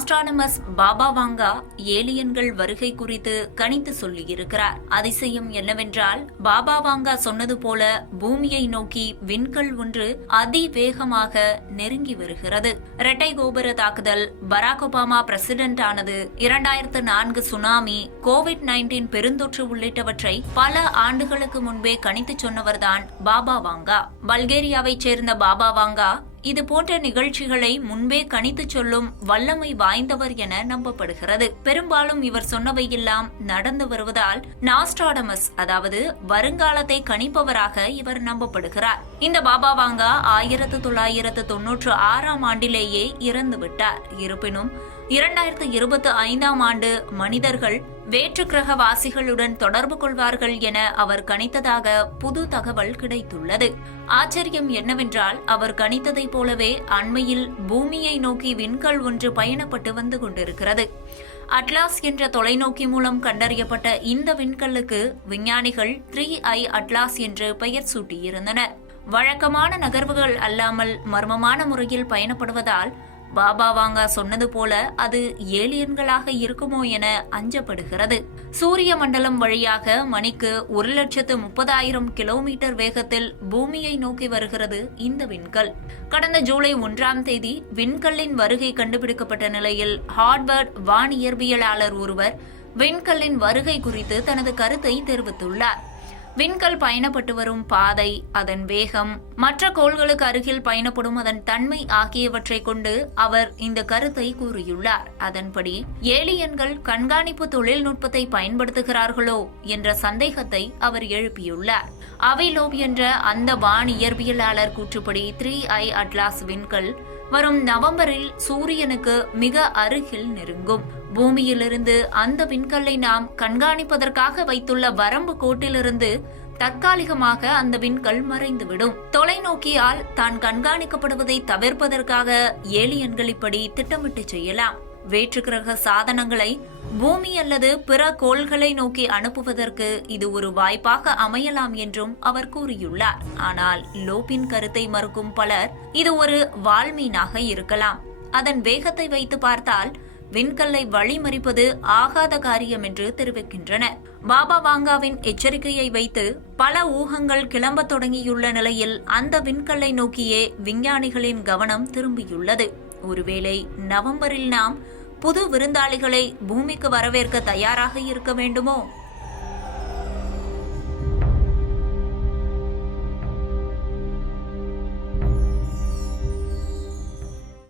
நாஸ்ட்ராடமஸ் Baba Vanga ஏலியன்கள் வருகை குறித்து கணித்து சொல்லியிருக்கிறார். அதிசயம் என்னவென்றால், பாபா வாங்கா சொன்னது போல பூமியை நோக்கி விண்கல் ஒன்று அதிவேகமாக நெருங்கி வருகிறது. இரட்டை கோபுர தாக்குதல், பராக் ஒபாமா பிரசிடென்ட் ஆனது, 2004 சுனாமி, COVID-19 பெருந்தொற்று உள்ளிட்டவற்றை பல ஆண்டுகளுக்கு முன்பே கணித்து சொன்னவர்தான் பாபா வாங்கா. பல்கேரியாவைச் சேர்ந்த பாபா வாங்கா இது போன்ற நிகழ்ச்சிகளை முன்பே கணித்து சொல்லும் வல்லமை வாய்ந்தவர் என நம்பப்படுகிறது. பெரும்பாலும் இவர் சொன்னவையெல்லாம் நடந்து வருவதால் நாஸ்ட்ராடமஸ், அதாவது வருங்காலத்தை கணிப்பவராக இவர் நம்பப்படுகிறார். இந்த பாபா வாங்கா 1996 ஆண்டிலேயே இறந்துவிட்டார். இருப்பினும் 2025 ஆண்டு மனிதர்கள் வேற்று கிரகவாசிகளுடன் தொடர்பு கொள்வார்கள் என அவர் கணித்ததாக புது தகவல் கிடைத்துள்ளது. ஆச்சரியம் என்னவென்றால், அவர் கணித்ததை போலவே அண்மையில் பூமியை நோக்கி விண்கல் ஒன்று பயணப்பட்டு வந்து கொண்டிருக்கிறது. அட்லாஸ் என்ற தொலைநோக்கி மூலம் கண்டறியப்பட்ட இந்த விண்கல்லுக்கு விஞ்ஞானிகள் 3i அட்லாஸ் என்று பெயர் சூட்டியிருந்தனர். வழக்கமான நகர்வுகள் அல்லாமல் மர்மமான முறையில் பயணப்படுவதால் பாபா வாங்கா சொன்னது போல அது ஏலியன்களாக இருக்குமோ என அஞ்சப்படுகிறது. சூரிய மண்டலம் வழியாக மணிக்கு 1,30,000 கிலோமீட்டர் வேகத்தில் பூமியை நோக்கி வருகிறது இந்த விண்கல். கடந்த ஜூலை 1ஆம் தேதி விண்கல்லின் வருகை கண்டுபிடிக்கப்பட்ட நிலையில் ஹார்வர்ட் வானியற்பியலாளர் ஒருவர் விண்கல்லின் வருகை குறித்து தனது கருத்தை தெரிவித்துள்ளார். விண்கல் பயணப்பட்டு வரும் பாதை, அதன் வேகம், மற்ற கோள்களுக்கு அருகில் பயணப்படும் அதன் தன்மை ஆகியவற்றை கொண்டு அவர் இந்த கருத்தை கூறியுள்ளார். அதன்படி ஏலியன்கள் கண்காணிப்பு தொழில்நுட்பத்தை பயன்படுத்துகிறார்களோ என்ற சந்தேகத்தை அவர் எழுப்பியுள்ளார். அவிலோப் என்ற அந்த வானியற்பியலாளர் கூற்றுப்படி 3i அட்லாஸ் விண்கல் வரும் நவம்பரில் சூரியனுக்கு மிக அருகில் நெருங்கும். பூமியிலிருந்து அந்த விண்கல்லை நாம் கண்காணிப்பதற்காக வைத்துள்ள வரம்பு கோட்டிலிருந்து தற்காலிகமாக அந்த விண்கல் மறைந்துவிடும். தொலைநோக்கியால் தான் கண்காணிக்கப்படுவதை தவிர்ப்பதற்காக ஏலியன்கள் இப்படி திட்டமிட்டு செய்யலாம். வேற்று கிரக சாதனங்களை பூமி அல்லது பிற கோள்களை நோக்கி அனுப்புவதற்கு இது ஒரு வாய்ப்பாக அமையலாம் என்றும் அவர் கூறியுள்ளார். ஆனால் லோப்பின் கருத்தை மறுக்கும் பலர் இது ஒரு வால்மீனாக இருக்கலாம். அதன் வேகத்தை வைத்து பார்த்தால் விண்கல்லை வழிமறிப்பது ஆகாத காரியம் என்று தெரிவிக்கின்றனர். பாபா வாங்காவின் எச்சரிக்கையை வைத்து பல ஊகங்கள் கிளம்ப தொடங்கியுள்ள நிலையில் அந்த விண்கல்லை நோக்கியே விஞ்ஞானிகளின் கவனம் திரும்பியுள்ளது. ஒருவேளை நவம்பரில் நாம் புது விருந்தாளிகளை பூமிக்கு வரவேற்க தயாராக இருக்க வேண்டுமோ?